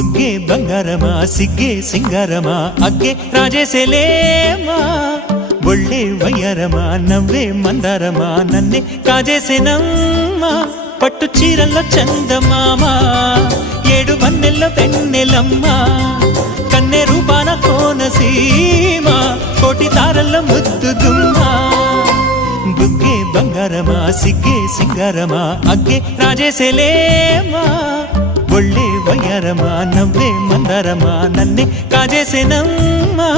బుగ్గే బంగారమా సిగ్గే సింగారమా అగ్గే రాజేసేలేమా ఒళ్ళే వయ్యారమా నవ్వే మందారమా నన్నే కాజేసేనమ్మా పట్టు చీరల్లో చందమామా ఏడు వన్నెల్ల వెన్నెలమ్మా కన్నె రూపాన కోనసీమ కోటి తారల్ల ముద్దుదుమ్మా బుగ్గే బంగారమా సిగ్గే సింగారమా అగ్గే రాజేసేలేమా ఒళ్ళే వయ్యారమా నవ్వే మందారమా నన్నే కాజేసేనమ్మా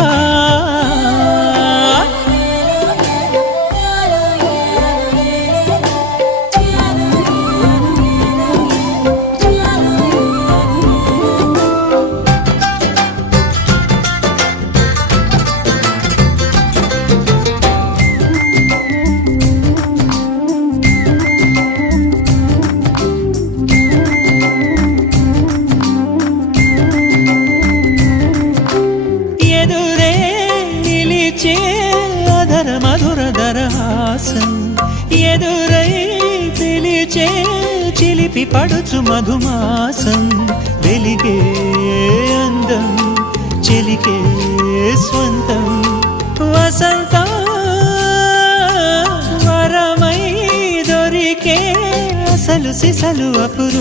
ఎదురై పిలిచే చిలిపి పడుచు మధుమాసం వెలిగే అందం చెలికే స్వంతం వసంతం వరమై దొరికే అసలు సిసలు అపురు